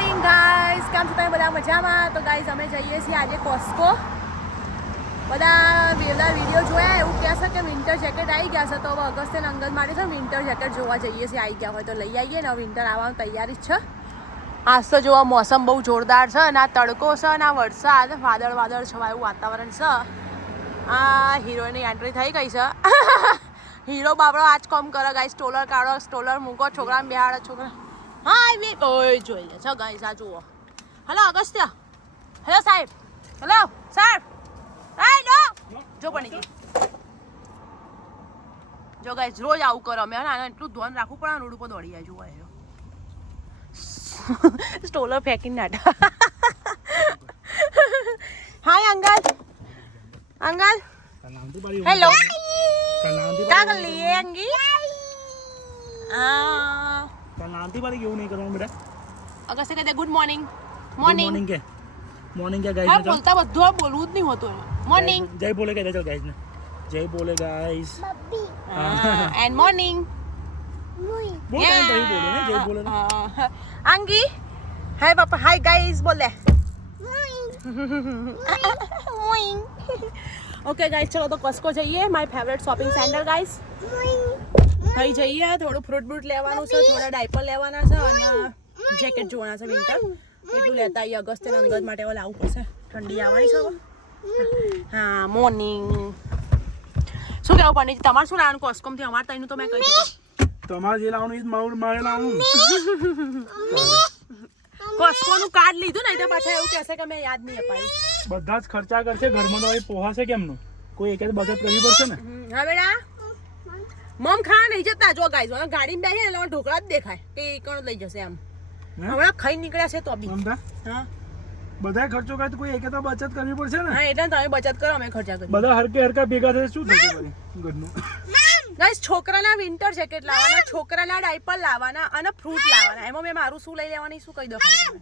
Morning guys, કેમ છો તમે બધા મજામાં? તો ગાઈસ અમે જઈએ છીએ આજે કોસ્કો. બધા વિડીયો જોયા એવું કહે છે કે વિન્ટર જેકેટ આવી ગયા છે, તો હવે અગસ્ત્ય અંગદ માટે છે વિન્ટર જેકેટ જોવા જઈએ છીએ. આવી ગયા હોય તો લઈ આવીએ ને. વિન્ટર આવવાની તૈયારી જ છે. આજ તો જોવા મોસમ બહુ જોરદાર છે અને આ તડકો છે અને આ વરસાદ વાદળ છવાયું વાતાવરણ છે. આ હિરોઈનની એન્ટ્રી થઈ ગઈ છે. હીરો બાબડો આજ કામ કરે ગાઈસ. સ્ટોલર કાઢો, સ્ટોલર મૂકો, છોકરાને બેહાડો. છોકરા હા ઓય જોઈ લે છો ગાઈસ. આ જુઓ. હેલો અગસ્ત્ય. હેલો સાહેબ. Hello sir. હાય નો જો બની ગઈ. જો ગાઈસ રોજ આવું કરો અમે આને એટલું ધ્યાન રાખવું પડે. રોડ ઉપર દોડી જાય જોવા આવ્યો. સ્ટોલર ફેંકીને નાટા. હાય અંગલ. અંગલ હેલો क्या कर लिए अंगी? नानती वाली क्यों नहीं करूँ बेटा? अगर से कहते गुड मॉर्निंग. मॉर्निंग क्या गाइस? हाँ बोलता બધું આ બોલવું જ નહીં હોતું. મોર્નિંગ जय बोले क्या चल गाइस ने जय बोले गाइस એન્ડ મોર્નિંગ वो टाइम पे ही बोले ना जय बोले ना. अंगी हाय पापा हाय गाइस बोले मोर्निंग. ओके गाइस चलो तो કોસ્કો જઈએ. My favourite shopping centre guys. થઈ જઈએ. થોડું ફ્રૂટ બ્રૂટ લેવાનું છે, થોડા ડાયપર લેવાના છે અને જેકેટ જોવાના છે વિન્ટર. એટલું લેતા આવીએ. અગસ્ત્ય અંગદ માટે હવે લાવવું પડશે. ઠંડી આવવાની છે હવે. હા મોર્નિંગ. શું કહેવું પંડિત? તમારે શું લાવવાનું કોસ્કોમથી? અમારે તઈનું તો મેં કહી દીધું. તમારે જે લાવવાનું એ મારે લાવવાનું. કોસ્કોનું કાર્ડ લીધું ને એટલે પાછા એવું કહેશે કે મેં યાદ નહીં અપાયું. બધા જ ખર્ચા કરશે. ઘરમાં તો પોહાશે કેમનું? કોઈ એક બચત કરવી પડશે ને. હા બેટા મમ ખાવા નહીં જતા. જો ગાઈસ ગાડીમાં બેસીએ એટલે ઢોકળા જ દેખાય કે કણ લઈ જશે એમ. હમણાં ખાઈ નીકળ્યા છે તો બી. હા બધા ખર્ચો કરે તો કોઈ એક તો બચત કરવી પડશે ને. હા એટલે તમે બચત કરો, અમે ખર્ચા કરીએ. બધા હરકા ભેગા થશે શું થશે પછી ઘરનું? ગાઈસ છોકરાના વિન્ટર જેકેટ લાવવાના, છોકરાના ડાયપર લાવવાના અને ફ્રૂટ લાવવાના. એમાં મેં મારું શું લઈ લેવાની શું કહી દો ખાલી તમે.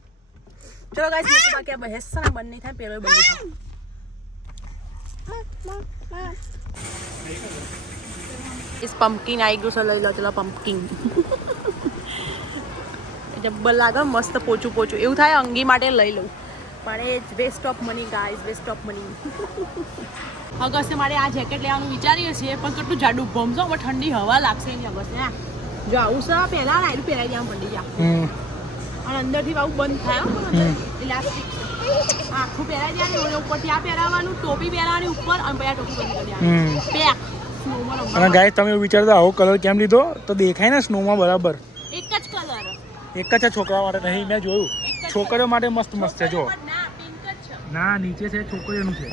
ચલો ગાઈસ મૂકો બાકી આ બહેસ છે ને બંધ નહીં થાય. પેલો બંધ થાય. इस पम्पकिन आई गयो लई लो. चलो पम्पकिन जब्बर लागे मस्त पोचું પોચું એવું થાય. અંગી માટે લઈ લઉં પણ એ waste of money guys, waste of money. Agastya મારે આ જેકેટ લેવાનું વિચારીએ છીએ પણ કેટલું જાડું ભમશો. હવે ઠંડી હવા લાગશે એની અગસ્ત્ય. જો આવું છે પહેલા આયરું પહેરાઈ જામ પડી જા અને અંદરથી આવું બંધ થાય ઇલાસ્ટિક આખું પહેરાઈ જાય ને ઉપરથી આ પહેરાવાનું, ટોપી પહેરાવાની ઉપર અને પછી આ ટોપી બંધ કરી દેવાની. પેક અને ગાઈસ તમે વિચારતા આવો કલર કેમ લીધો? તો દેખાય ને સ્નોમાં બરાબર. એક જ કલર. એક જ છે છોકરા માટે નહીં. મેં જોયું છોકરીઓ માટે મસ્ત મસ્ત છે. જો ના નીચે છે છોકરીઓનું છે.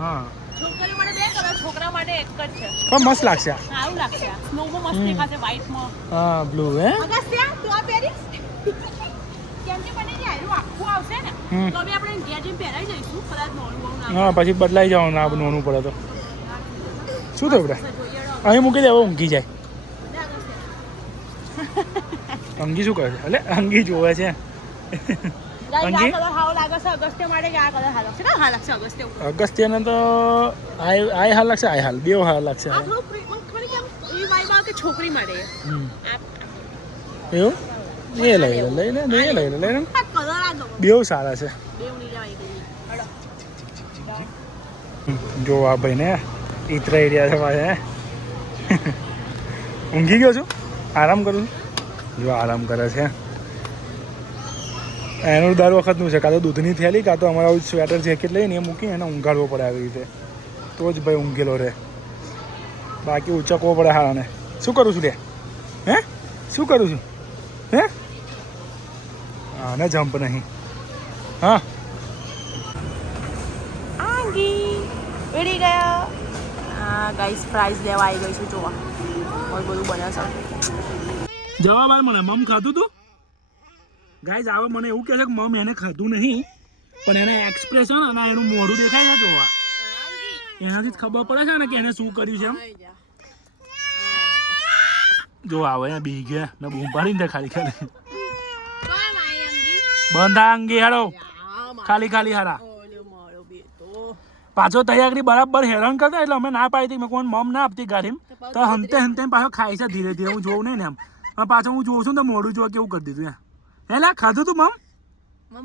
હા છોકરીઓ માટે બે કલર, છોકરા માટે એક જ છે. પણ મસ્ત લાગશે. સારું લાગશે. સ્નોમાં મસ્ત દેખાશે વ્હાઈટમાં. હા બ્લુ હે. અગસ્ત્ય તું આ પહેરીશ? કેમ કે મને આયરું આખું આવશે ને તો બી આપણે ઘેર જઈને પહેરાઈ જઈશું. કદાચ નોનું ના. હા પછી બદલાઈ જવાનું. ના નોનું પડે તો શું થયું બેટા? અહીં મૂકી દે. હવે ઊંઘી જાય. અંગી શું કરે છે? એટલે અંગી જોવે છે. અંગી અગસ્ત્યને તો આય હાલ લાગશે. આય હાલ બે હાલ લાગશે. છોકરી માટે એવું એ લઈ લે બેવ સારા છે. જો આ ભાઈ ને ઈતરા એરિયા છે મારે. ઊંઘી ગયો છું. આરામ કરું છું. જો આરામ કરે છે. એનું દર વખતનું છે. કાં તો દૂધની થેલી કાં તો અમારા સ્વેટર જેકેટ લઈને એ મૂકીને એને ઊંઘાડવો પડે આવી રીતે. તો જ ભાઈ ઊંઘેલો રહે. બાકી ઉચકવો પડે હારાને. શું કરું છું લે? હે શું કરું છું? હે હા ને જમ્પ નહીં. હા આંગી ઉડી ગયા. હા ગાઈસ પ્રાઇઝ લેવા આવી ગઈ છું. જોવા ઓર બધું બને છે. જવાબ આ મને મમ ખાધું તું ગાઈસ. આવે મને એવું કહે છે કે મમ એને ખાધું નહીં પણ એને એક્સપ્રેશન અને એનું મોઢું દેખાય છે. જોવા એનાથી જ ખબર પડે છે ને કે એને શું કર્યું છે એમ. જો આવે ને બી ગયા ને બૂમ પાડીને ખાલી ખાલી બંધા અંગી હેડો ખાલી હારા. પાછો તૈયાર કરી બરાબર હેરાન કરતા એટલે અમે ના પાડી હતી. મેં કોણ મમ ના આપતી ગાડીમાં તો હંતે પાછો ખાય છે ધીરે ધીરે. હું જોઉં નહીં ને એમ હા પાછો હું જોઉં છું ને તો મોઢું જોવા કેવું કરી દીધું હે લા ખાધું તું મમ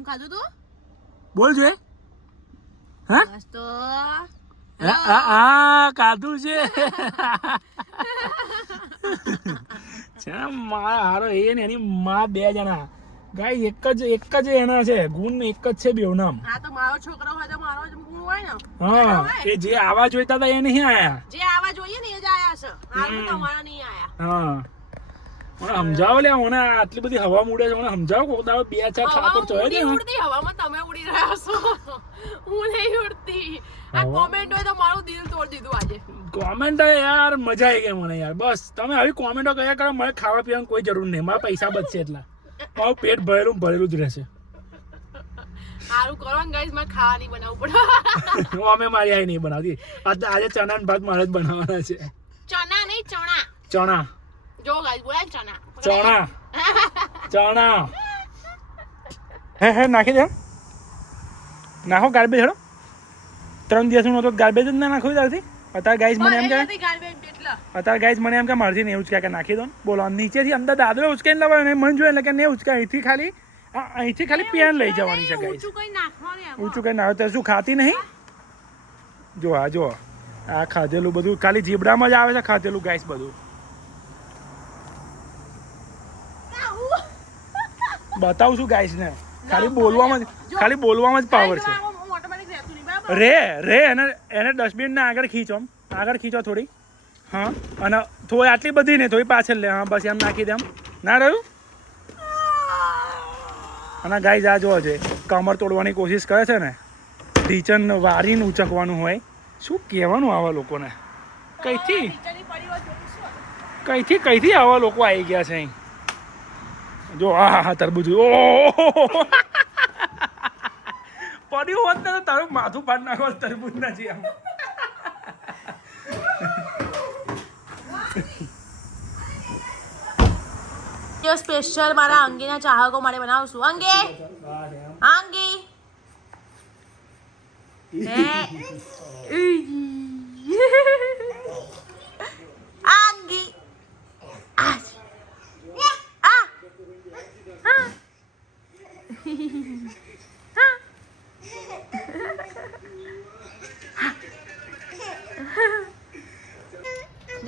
ખાધું તું બોલ જોઈએ હા બસ તો હા ખાધું છે મારા હારો એ ને એની માં 2 જણા ગાય એક જ એના છે ગુણ એક જ છે બેવ નામ આ તો મારો છોકરો હોય તો મારો જ ગુણ હોય ને હા એ જે આવા જોઈતા હતા એ નહીં આયા જે આવા જોઈએ ને એ જ આયા છે હાલમાં તમારા નહીં આયા હા મને સમજાવો લે મને આટલી બધી હવા મૂડે છે મને સમજાવો કોક દાડો 2-4 ઠાકોર ચોય દે ઉડતી હવામાં તમે ઉડી રહ્યા છો હું નહીં ઉડતી આ કોમેન્ટ હોય તો મારું દિલ તોડ દીધું આજે કોમેન્ટ યાર મજા આવી ગઈ મને યાર બસ તમે આવી કોમેન્ટો કર્યા કરો મને ખાવા પીવાની કોઈ જરૂર નહીં મારા પૈસા બચશે એટલા મારું પેટ ભરેલું જ રહેશે સારું કરો ને ગાઈસ મારે ખાવા નહીં બનાવવું પડે અમે મારી આઈ નહીં બનાવતી આજે ચણા ને ભાત મારે જ બનાવવાના છે ચણા નહીં ચણા ચણા જો ગાઈસ બોલાય ચણા ચણા હે નાખી દે નાખો ગાર્બેજ હેડો 3 દિવસનું તો ગાર્બેજ જ ના નાખો ત્યારથી અત્યારે ગાઈસ મને એમ કે મારથી નહીં ઉચકા કે નાખી દો ને બોલો નીચેથી અંદર દાદરો ઉચકાઈને લાવવાનો મન જોઈએ એટલે કે નહીં ઉચકા અહીંથી ખાલી પેન લઈ જવાની છે ગાઈસ ઊંચું કઈ નાખો તો શું ખાતી નહીં જો આ ખાધેલું બધું ખાલી જીબડામાં જ આવે છે ખાધેલું ગાઈસ બધું બતાવું છું ગાઈસ ને ખાલી બોલવામાં જ પાવર છે રે એને ડસ્ટબિન ને આગળ ખીચો થોડી હા અને થોડી આટલી બધી ને થોડી પાછળ લે હા બસ એમ નાખી દે એમ ના રહ્યું અને ગાઈસ આ જોવો છે કમર તોડવાની કોશિશ કરે છે ને ટીચર વારીને ઉચકવાનું હોય શું કહેવાનું આવા લોકોને કઈથી આવા લોકો આવી ગયા છે અહીં જો હા તરબૂચ ઓ પડ્યું હોત ને તો તારું માથું ફાડ નાખો તરબૂચ ના છે આમ સ્પેશિયલ મારા અંગીના ચાહકો માટે બનાવશું અંગે અંગી અંગી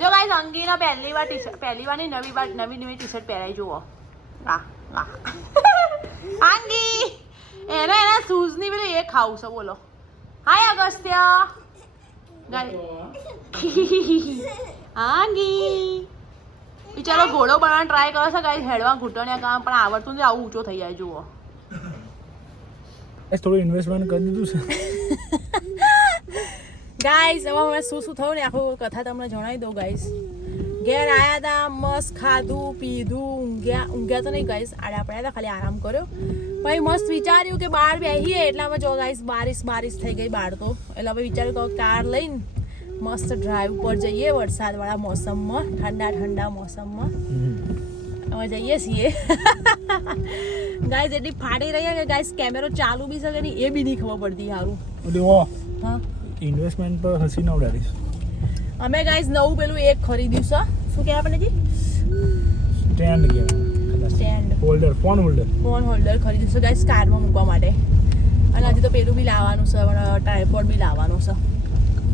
જો ગાઈસ અંગીના પહેલી વાર નવી ટી-શર્ટ પહેરાઈ જુઓ અંગી એના શૂઝ ની પેલું એ ખાવું છે બોલો હાય અગસ્ત્ય અંગી બિચારો ઘોડો બનાવવાનો ટ્રાય કરે છે ગાઈસ હેડવા ઘૂંટણિયા કામ પણ આવડતું નથી આવું ઊંચો થઈ જાય જુઓ થોડું ઇન્વેસ્ટમેન્ટ કરી દીધું છે ગાઈસ હવે શું થયું ને આખું કથા તમને જણાવી દઉં ગાઈસ ઘેર આયા હતા મસ્ત ખાધું પીધું ઊંઘ્યા તો નહીં ગાઈસ આડા પડ્યા હતા ખાલી આરામ કર્યો પછી મસ્ત વિચાર્યું કે બહાર બેસીએ એટલામાં જો ગાઈસ બારિશ થઈ ગઈ બહાર તો એટલે હવે વિચાર્યું કે કાર લઈને મસ્ત ડ્રાઈવ ઉપર જઈએ વરસાદવાળા મોસમમાં ઠંડા મોસમમાં હવે જઈએ છીએ ગાઈસ એટલી ફાટી રહ્યા કે ગાઈસ કેમેરો ચાલુ બી શકે નહીં એ બી નહીં ખબર પડતી સારું હા ઇન્વેસ્ટમેન્ટ પર હસી ન ઉડાડીશ અમે ગાઈસ નવું પેલું એક ખરીદ્યું છે શું કહેવાય આપણે જી સ્ટેન્ડ ફોન હોલ્ડર ખરીદ્યું છે ગાઈસ કારમાં મૂકવા માટે અને હજી તો પેલું બી લાવવાનું છે પણ ટ્રાયપોડ બી લાવવાનું છે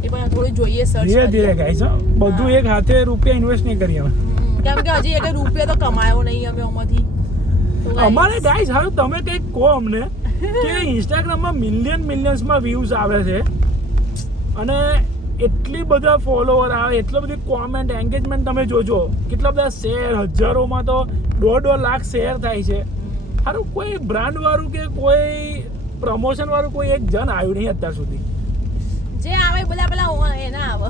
એ પણ થોડું જોઈએ સર્ચ ધીરે ગાઈસ બધું એક હાથે રૂપિયા ઇન્વેસ્ટ નહીં કરી અમે કેમ કે હજી એક રૂપિયા તો કમાયો નહીં અમે આમાંથી અમારે ગાઈસ હારું તમે કંઈક કહો અમને કે ઇન્સ્ટાગ્રામમાં મિલિયન્સમાં વ્યૂઝ આવે છે અને એટલી બધા ફોલોવર આવે એટલો બધી કોમેન્ટ એન્ગેજમેન્ટ તમે જોજો કેટલા બધા શેર હજારોમાં તો 1.5 લાખ શેર થાય છે સારું કોઈ બ્રાન્ડ વાળું કે કોઈ પ્રમોશન વાળું કોઈ એક જણ આવ્યું નહીં અત્યાર સુધી જે આવે બધા પેલા એના આવે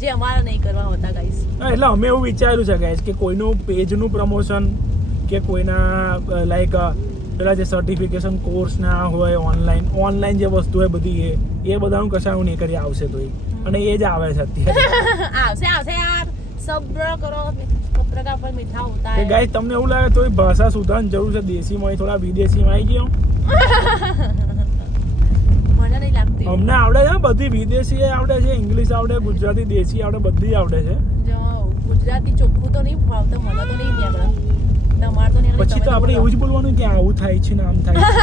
જે અમારા નહીં કરવા હોતા ગાઈસ એટલે અમે એવું વિચાર્યું છે ગાઈસ કે કોઈનું પેજનું પ્રમોશન કે કોઈના લાઈક પેલા જે સર્ટિફિકેશન કોર્સ ના હોય ઓનલાઈન જે વસ્તુ હોય બધી એ બધાનું કશાનું નહીં કરી આવશે તો અને એ જ આવે છે અત્યારે આવશે યાર સબ્ર કરો પત્રકાર પર મીઠા હોતા હે ગાઈસ તમને એવું લાગે તો ભાષા સુધારવાની જરૂર છે દેશીમાં થોડા વિદેશીમાં આવી ગયો મને નહીં લાગતી અમને આવડે છે બધી વિદેશી આવડે છે ઇંગ્લિશ આવડે ગુજરાતી દેશી આવડે બધી આવડે છે જો ગુજરાતી ચોખ્ખું તો નહીં ફાવતું, મને તો નહીં નીકળે. તમારે તો નહીં. પછી તો આપણે એવું જ બોલવાનું કે આવું થાય છે ને આમ થાય છે.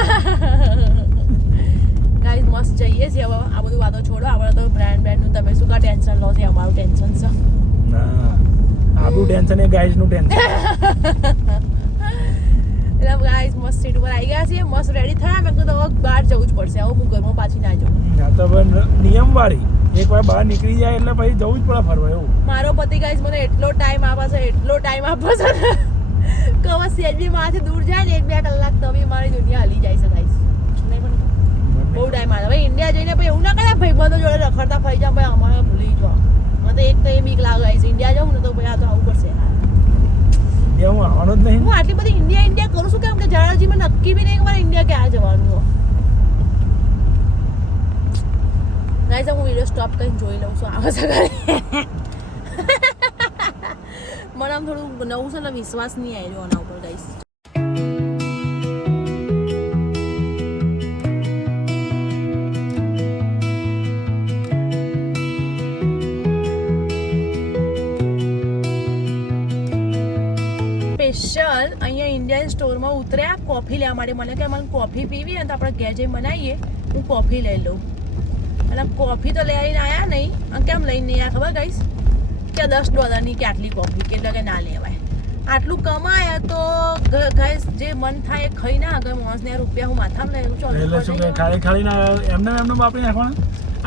ગાઈસ મસ્ત જઈએ છીએ હવે. આ બધું વાતો છોડો. આપણે તો બ્રાન્ડનું તમે શું કા ટેન્શન લો છો? અમારું ટેન્શન છે. ના આપણું ટેન્શન એ ગાઈઝનું ટેન્શન. એટલે ગાઈસ મસ્ત સીટ ઉપર આવી ગયા છીએ, મસ્ત રેડી થયા. મેં કીધું હવે બહાર જવું જ પડશે. હવે હું ઘરમાં પાછી ના જાઉં. આ તો નિયમ વાળી એકવાર બહાર નીકળી જાય એટલે પછી જવું જ પડે ફરવા એવું. મારો પતિ ગાઈસ મને એટલો ટાઈમ આપે છે કે હવે સેજબી મારાથી દૂર જાય ને 1-2 કલાક તો બી મારી દુનિયા હલી જાય છે ગાઈસ. નહીં પણ બહુ ટાઈમ આવે. ભાઈ ઇન્ડિયા જઈને પછી એવું ના કરે ભાઈબંધો જોડે રખડતા ફરી જાવ. ભાઈ અમારે ભૂલી જાઓ. મને તો એક તો એ બીક લાગે છે ઇન્ડિયા જાઉં ને તો ભાઈ આ તો આવું પડશે. હું આવવાનો જ નહીં. હું આટલી બધી ઇન્ડિયા કરું છું કેમ કે જાડાજી મેં નક્કી બી નહીં કે મારે ઇન્ડિયા ક્યાં જવાનું હોય. ગાઈસ હું વિડિયો સ્ટોપ કરીને જોઈ લઉં છું આવે છે ઘરે. મને આમ થોડું નવું છે ને વિશ્વાસ નહીં આવી રહ્યો આના ઉપર ગાઈસ. સ્પેશિયલ અહીંયા ઇન્ડિયન સ્ટોરમાં ઉતર્યા કોફી લેવા માટે. મને કે મને કોફી પીવી અને તો આપણે ઘેર જઈ બનાવીએ, હું કોફી લઈ લઉં. અને કોફી તો લઈને આવ્યા નહીં. અને કેમ લઈને નહીં આવ્યા ખબર ગાઈસ? કે $10 કે આટલી કોફી કેટલા કે ના લેવાય. આટલું કમાયા તો ગાઈસ જે મન થાય એ ખાઈ ના આગળ માણસને રૂપિયા હું માથામાં લઈ એટલે શું કે ખાલી એમને વાપરી નાખવાનું.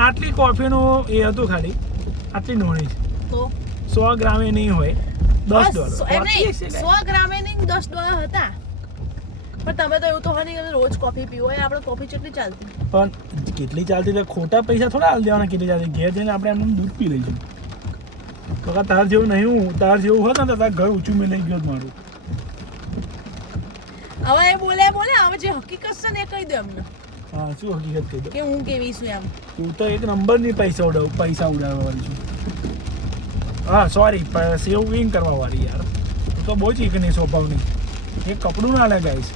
આટલી કોફીનું એ હતું ખાલી આટલી નોણી તો 100 ગ્રામ એ નહીં હોય $10. 100 ગ્રામે નહીં $10 હતા. પણ તમે તો એવું તો હોય નહીં રોજ કોફી પીવો હોય. આપણે કોફી કેટલી ચાલતી? પણ કેટલી ચાલતી એટલે ખોટા પૈસા થોડા હાલ દેવાના. કેટલી ચાલતી ઘેર જઈને આપણે એમને દૂધ પી લઈશું. તો તાર જેવું નહીં, હું તાર જેવું હોત ને તો તાર ઘર ઊંચું મેં લઈ ગયો મારું. હવે એ બોલે હવે જે હકીકત છે ને એ કહી દો એમને. હા શું હકીકત કહી દો કે હું કેવી છું એમ. તું તો એક નંબરની પૈસા ઉડાવવા વાળી છું. હા સોરી સેવિંગ કરવા વાળી યાર. તું તો બહુ ચીકની સ્વભાવની. એ કપડું ના લે ગાઈશ.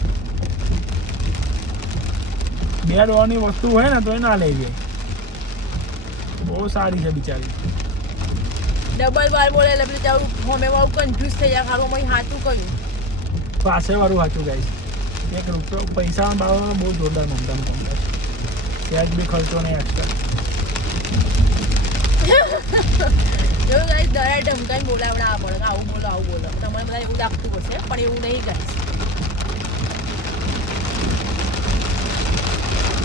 $2 વસ્તુ હોય ને તો એ ના લઈ જાય. બહુ સારી છે બિચારી. ડબલ બાર બોલે એટલે પેલું જાવ હોમે વાળું કન્ફ્યુઝ થઈ જાય. ખારું મેં હાથું કહ્યું પાસે વાળું સાચું ગાઈશ. ₹1 પૈસા બાબતમાં બહુ જોરદાર મમતા મમતા છે. ત્યાં જ બી ખર્ચો નહીં એક્સ્ટ્રા. જો ગાઈસ દયા ધમકાઈને બોલાવડા પડે કે આવું બોલો તમારે બધા એવું લાગતું હશે પણ એવું નહીં ગાઈસ.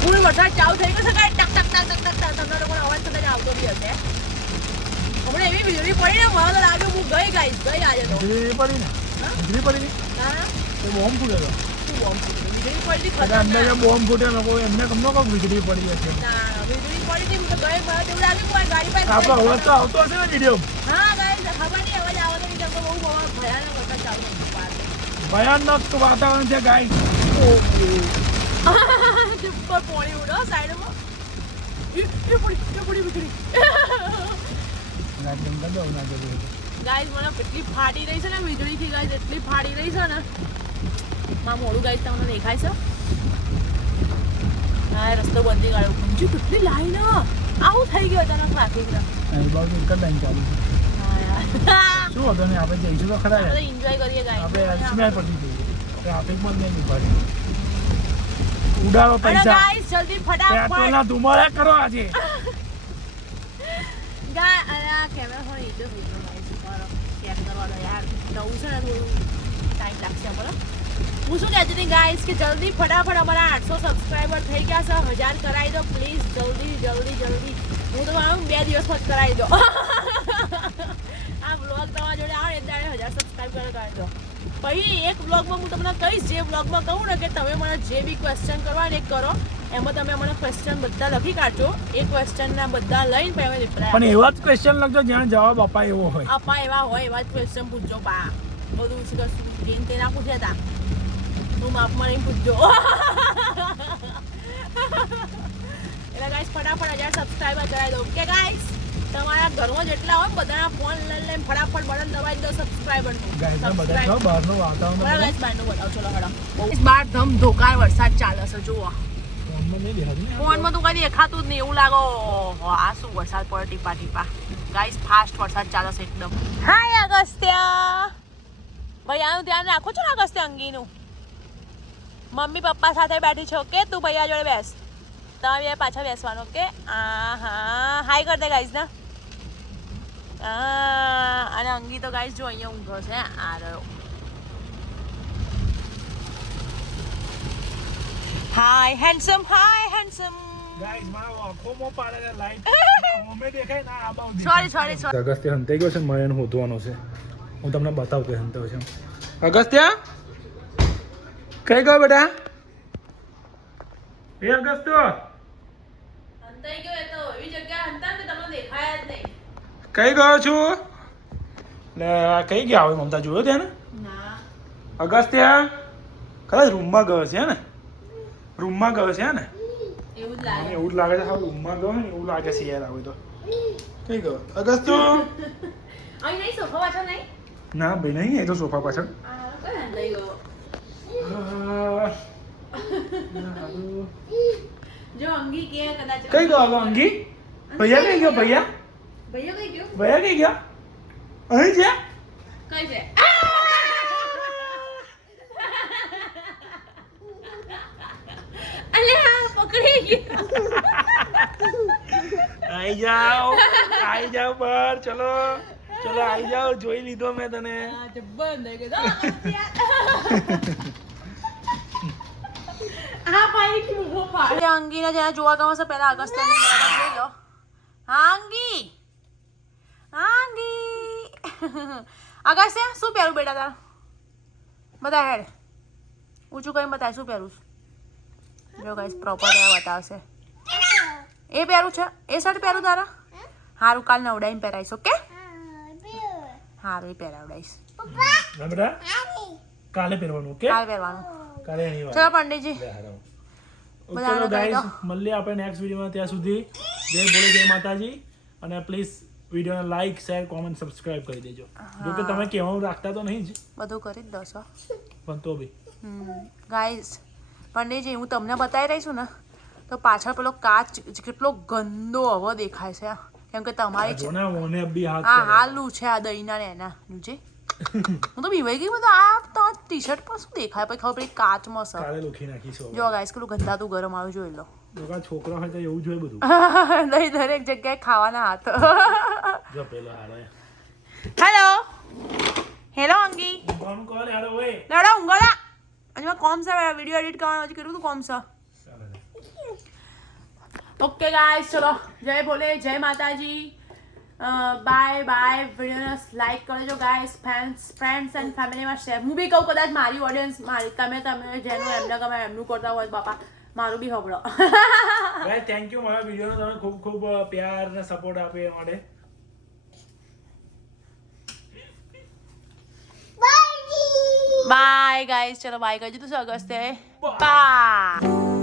ફૂલ વરસાદ ચાલુ થઈ ગયો છે ગાઈસ. ટક ટક ટક ટક ટક તમને લોકોનો અવાજ કદાચ આવતો બી હશે. હમણાં એવી વીજળી પડી ને મને તો લાગ્યું હું ગઈ ગાઈસ આજે તો. વીજળી પડી ને? વીજળી પડી ને? હા તો બોમ્બ ફૂટ્યો હતો. શું બોમ્બ ફૂટ્યો? વીજળી પડી અંદર જે બોમ્બ ફૂટ્યો લોકો એમને ગમનો કોક વીજળી પડી હશે. ના વીજળી પડી હતી હું તો ગઈ મને એવું લાગ્યું કોઈ ગાડી પાસે આપણો અવાજ તો આવતો હશે ને વિડીયો? હા ગાઈસ ખબર નહીં અવાજ આવતો નહીં. તો બહુ ભયાનક વરસાદ ચાલુ થઈ ગયો. ભયાનક વાતાવરણ છે ગાઈસ. ઉપર પોણી ઉડો સાઈડમાં. એ પડી વીજળી. ગાઈસ મને કેટલી ફાટી રહી છે ને વીજળીથી ગાઈસ એટલી ફાટી રહી છે ને. માં મોડું ગાઈસ તમને દેખાય છે? હા રસ્તો બંધી કાઢ્યો. સમજી કેટલી લાઈન આવું થઈ ગયું અચાનક ટ્રાફિકના. બાજુ એક જ લાઈન ચાલુ છે. હા યાર શું હતો ને આપણે જઈશું તો ખરા આપણે એન્જોય કરીએ ગાઈસ. આપણે સ્મેલ પડી જઈએ. ટ્રાફિકમાં જ નહીં ઉભા ઉડાડો પૈસા. ગાઈસ જલ્દી ફટાફટ પેટ્રોલના ધુમાડા કરો આજે. આ કેમેરા ફોન એ તો વિડિયો ગાઈસ કરો ચેક કરવા દો યાર. નવું છે ને થોડું ટાઈમ લાગશે બોલો. હું શું કહેતી હતી ગાઈસ કે જલ્દી ફટાફટ અમારા 800 સબસ્ક્રાઇબર થઈ ગયા છે. 1000 કરાવી દો પ્લીઝ. જલ્દી. હું તો મારું 2 દિવસમાં જ કરાવી દો. આ વ્લોગ તમારા જોડે આવે એટલે 1000 સબસ્ક્રાઇબર કરાવી દો. પછી એક વ્લોગમાં હું તમને કહીશ જે વ્લોગમાં કહું ને કે તમે મને જે બી ક્વેશ્ચન કરવા ને કરો એમાં તમે મને ક્વેશ્ચન બધા લખી કાઢજો. એ ક્વેશ્ચનના બધા લઈને પછી અમે રિપ્લાય પણ એવા જ ક્વેશ્ચન લખજો જ્યાં જવાબ અપાય એવો હોય. એવા હોય એવા જ ક્વેશ્ચન પૂછજો. પા બધું જેમ તે ના પૂછ્યા હતા તું માપમાં નહીં પૂછજો. એટલે ગાઈસ ફટાફટ 1000 સબસ્ક્રાઇબર કરાવી દો. ઓકે ગાઈસ તમારા ઘરમાં જેટલા હોય બધાના ફોન લઈને ફટાફટ બટન દબાવી દો સબસ્ક્રાઇબરનું. બધા બહારનું વાતાવરણ ગાઈસ બહારનું બતાવો ચલો હડો. બહાર ધમધોકાર વરસાદ ચાલે છે જુઓ. ફોનમાં તો કઈ દેખાતું જ નહીં એવું લાગો. આ શું વરસાદ પડે ટીપા. ગાઈસ ફાસ્ટ વરસાદ ચાલે છે એકદમ. હાય અગસ્ત્ય, ભૈયાનું ધ્યાન રાખો છો ને અગસ્ત્ય અંગીનું. મમ્મી પપ્પા સાથે બેઠી છો કે તું ભૈયા જોડે બેસ. તમે બે પાછા બેસવાનું ઓકે. હા હાય કર દે ગાઈસ ને. અને અંગી તો ગાઈસ જો અહીંયા ઊંઘો છે. આ રહ્યો. હાય હેન્ડસમ, હાય હેન્ડસમ. ગાઈસ મારો આંખોમાં પાડે છે લાઈટ. અમે દેખાય ના આ બાજુ. સોરી. અગસ્ત્ય હંતાઈ ગયો છે, મને એને હોતવાનો છે. હું તમને બતાવું કે હંતાવ છે. અગસ્ત્ય કઈ ગયો બેટા? એ અગસ્ત્ય હંતાઈ ગયો. એ તો એવી જગ્યા હંતા કે તમને દેખાયા જ નહીં. કઈ ગયો છું? લે કઈ ગયા હવે મમતા જોયો ત્યાં ને? ના અગસ્ત્ય કદાચ રૂમમાં ગયો છે ને? રૂમમાં ગયો છે ને? એવું જ મને લાગે. એવું જ લાગે છે હવે રૂમમાં ગયો ને એવું લાગે છે યાર. હવે તો કઈ ગયો અગસ્ત્ય? અહીં નહીં સોફા પાછળ નહીં. ના ભાઈ નહીં, એ તો સોફા પાછળ. કઈ હંતાઈ ગયો. જો અંગી કે કદાચ કઈ ગયો હવે અંગી? ભૈયા કઈ ગયો? ભૈયા ભૈયા કઈ ગયો? ભૈયા કઈ ગયા? અહીં છે? કઈ છે? અલે હા પકડી ગયો. આઈ જાઓ બહાર. ચલો આઈ જાઓ. જોઈ લીધો મેં તને. હા જબ્બર થઈ ગયો. હા ભાઈ ક્યું ભાઈ અંગીને જ્યાં જોવા ગયો છે પહેલા અગસ્ત્યની મુલાકાત લઈ લો. હા અંગી અગસ્ત્ય શું પહેરું બેટા તાર? બતા હેડ ઊંચું કઈ બતાય શું પહેરું છે? જો ગાઈસ પ્રોપર બતાવશે. એ પહેરું છે? એ શર્ટ પહેરું તારા? હારું કાલ નવડાઈને પહેરાઈશ ઓકે. હારું એ પહેરાવડાઈશ. બેટા કાલે પહેરવાનું ઓકે? કાલે પહેરવાનું. કાલે એની વાત. ચલો પંડિતજી ચલો ગાઈસ મળીએ આપણે નેક્સ્ટ વિડીયોમાં. ત્યાં સુધી જય ભોલે જય માતાજી. અને પ્લીઝ વિડીયોને લાઈક શેર કોમેન્ટ સબસ્ક્રાઇબ કરી દેજો. જો કે તમે કહેવાનું રાખતા તો નહીં જ, બધું કરી જ દો છો પણ તો બી ગાઈસ. પંડિતજી હું તમને બતાવી રહી છું ને તો પાછળ પેલો કાચ કેટલો ગંદો હવે દેખાય છે. કેમ કે તમારી જોના મોને બી હાથ આ હાલું છે આ દહીંના ને એના જે હું તો બીવાઈ ગઈ. બધું આ તો ટી શર્ટ પર શું દેખાય પછી ખબર પડી કાચમાં છે. કાલે લોખી નાખીશું. જો ગાઈસ કેટલું ગંદાતું ગરમ આવ્યું જોઈ લો. જોકા છોકરા હોય તો એવું જોઈએ બધું. દહીં દરેક જગ્યાએ ખાવાના હાથ. જો પેલો હાલો હેલો અંગી કોણ કોલ હાલો ઓય લડા ઊંઘોડા. હજુ કોમ છે વિડીયો એડિટ કરવાનું હજી કેટલું કોમ છે. ઓકે ગાઈસ ચલો જય ભોલે જય માતાજી. બાય વિડીયોને લાઈક કરજો ગાઈસ. ફ્રેન્ડ્સ એન્ડ ફેમિલીમાં શેર. હું બી કહું કદાચ મારી ઓડિયન્સ મારી તમે જેનું એમને ગમે એમનું કરતા હોય બાપા મારું બી હબળો. ગાઈસ થેન્ક યુ મારા વિડીયોનો તમે ખૂબ ખૂબ પ્યાર અને સપોર્ટ આપે એ માટે. બાય ગાઈસ ચલો બાય કરજો તું અગસ્ત્ય બાય.